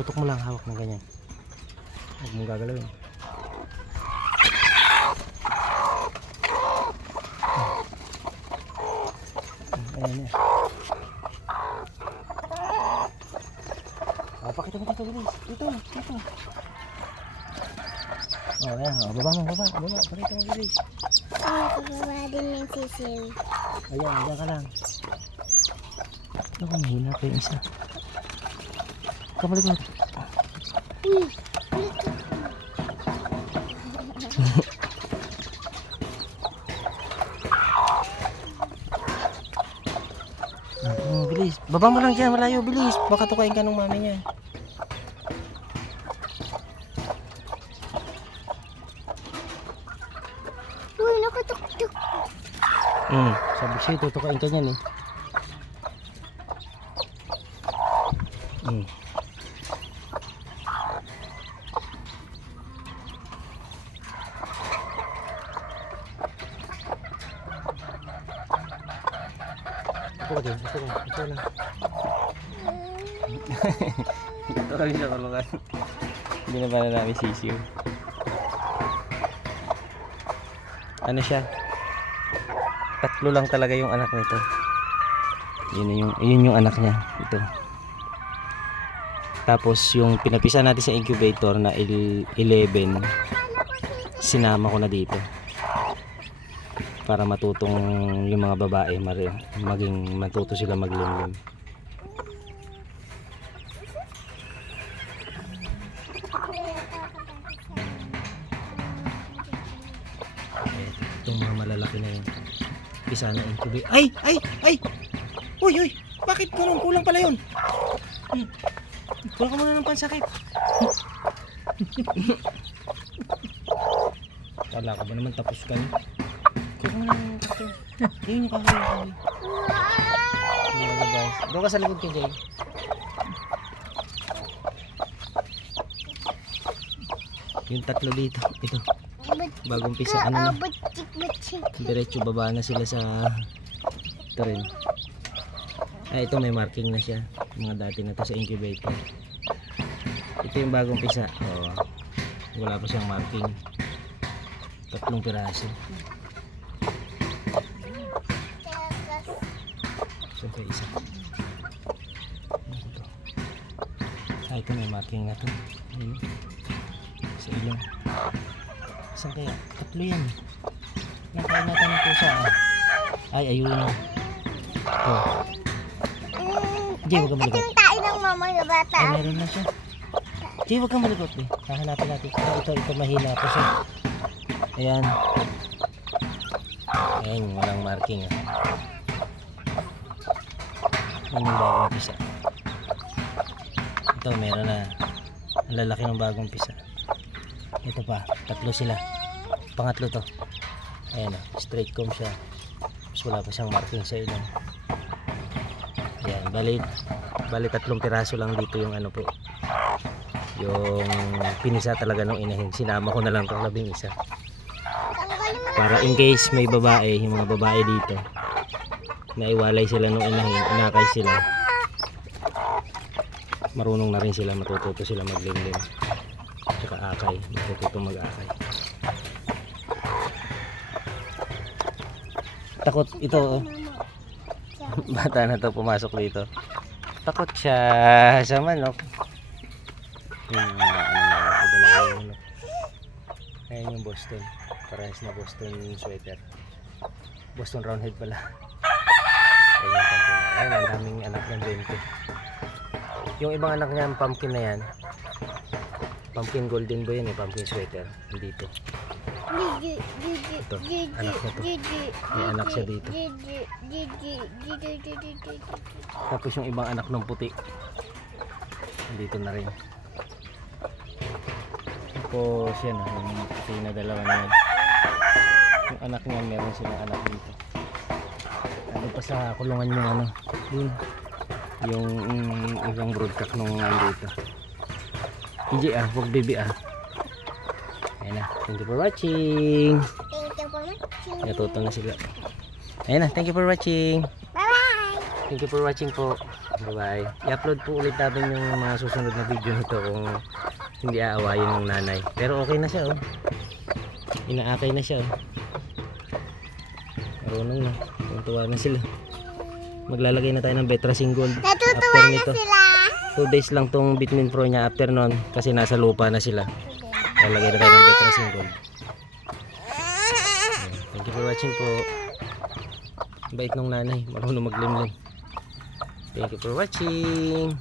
Tutok mo lang hawak ng ganyan. Huwag mong gagalawin. Ayan na. Ah, pakita mo dito, bilis. Dito, dito. Oh, ayan. Oh, baba mo, baba, baba. Pakita mo, bilis. Ay, pababa din ng sisiw. Ayan, ayan ka lang. Naku, mahina pa yung isa. Kamalikot. Oh, bilis. Baba mo lang dyan, malayo, bilis. Baka tukain ka ng mami niya. Uy, nakatuktok. Hmm, sabi sa'yo, tutukain ka niyan eh. Hmm. Ito ka din, ito ka, ito lang. ito lang siya kulungan. Hindi na ba na namin sisiw? Ano siya? Tatlo lang talaga yung anak nito. Yun yung, yun yung anak niya. Ito. Tapos yung pinapisa natin sa incubator na il- 11, sinama ko na dito. Para matutong yung mga babae maging matuto sila maglimlim. Itong mga malalaki na yun. Isa na incubator. Ay! Ay! Ay! Uy! Uy! Bakit kulang? Kulang pala yun. Hmm. Kulang ka muna ng pansakit. Kala ko ba naman tapos ka? Yun yung kahoy. kahoy. Yun yung guys. Doon ka sa likod kay Jay. Yung tatlo dito. Ito. Bagong pisa. Ano na? Diretso baba na sila sa rin. Ay, ito may marking na siya. Mga dati na to sa incubator. Ito yung bagong pisa. Oo. Wala pa siyang marking. Tatlong piraso. Kay isa. Ano to? Ah, ito may marking na to. Ayun. Sa ilong. Saan kaya? Tatlo yan. Nakain natin ng pusa. ah. Ay, ayun. Ito. Jay, huwag kang Ito malikot. yung tayo ng mama ng bata. Ay, meron na siya. Jay, huwag kang malikot eh. Hahanapin natin. Ito, ito, ito, mahina po siya. Ayan. Ayan, walang marking ah. Yung bagong pisa. Ito, meron na. Ang lalaki ng bagong pisa. Ito pa, tatlo sila. Pangatlo to. Ayan ah, straight comb siya. Tapos wala pa siyang marking sa ilong. Ayan, bali, bali tatlong piraso lang dito yung ano po. Yung pinisa talaga ng inahin. Sinama ko na lang itong labing isa. Para in case may babae, yung mga babae dito, naiwalay sila ng inahin, inakay sila. Marunong na rin sila, matututo sila maglimlim. Tsaka akay, matututo mag-akay. Takot ito, oh. bata na to pumasok dito. Takot siya sa manok. Yung mga ano na, manok. Ayan yung Boston. Parehas na Boston sweater. Boston roundhead pala. Ayan yung pumpkin na. Ayan, ang daming anak ng 20. Yung ibang anak niya, pumpkin na yan. Pumpkin golden boy yan eh, pumpkin sweater. Dito. Ito, anak niya to. May anak siya dito. Tapos yung ibang anak ng puti. Dito na rin. Tapos yan yung puti na dalawa na. Yung anak niya, meron silang anak dito. Ano pa sa kulungan yung ano, yun. Yung ibang broodcock nung nandito. Hindi ah, huwag baby ah. Ayan na, thank you for watching. Thank you for watching. Natuto na sila. Ayan na, thank you for watching. Bye-bye. Thank you for watching po. Bye-bye. I-upload po ulit natin yung mga susunod na video nito kung hindi aawayin ng nanay. Pero okay na siya, oh. Inaakay na siya, oh. Marunong na. Tuntuwa na sila. Maglalagay na tayo ng Betracing Gold. Natutuwa After na nito. sila. 2 days lang tong Bitmin Pro niya after nun kasi nasa lupa na sila. Lalagay na tayo ng Betracing Gold. Thank you for watching po. Bait nung nanay. Marunong maglimlim. Thank you for watching.